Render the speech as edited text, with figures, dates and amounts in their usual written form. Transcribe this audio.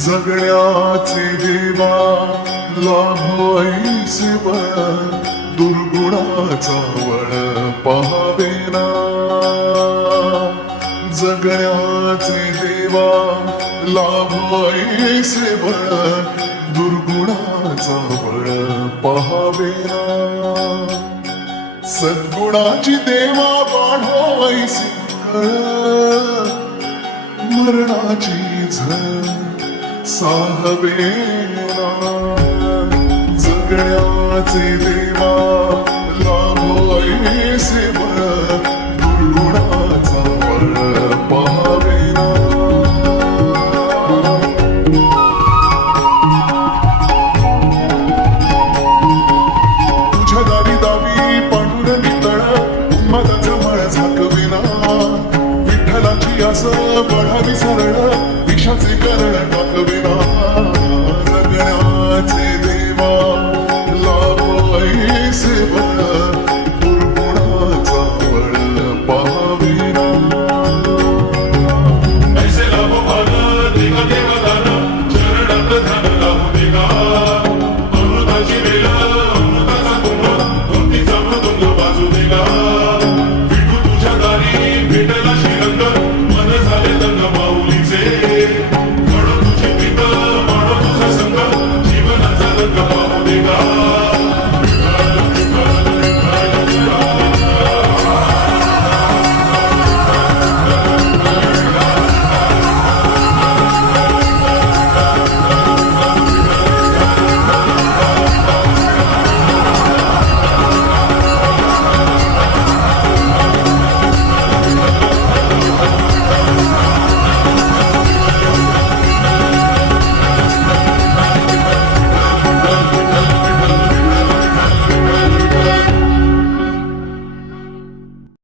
जगण्याचे देवा लाभ ऐसे बळ दुर्गुणाचा वळ पहावेना. जगण्याचे देवा लाभ ऐसे बळ दुर्गुणाचा बळ पहावेना. सद्गुणाची देवा बाढो ऐसे कळ मरणाची झळ साहवेना. जगण्याचे देवा लाभ ऐसे बळ दुर्गुणाचा बळ पहावेना. तुझ्या दारी दावी पांढुर नितळ उन्मादाचं मळ झाकवेना. विठ्ठलाची आस बढावी सरळ विषाचे करण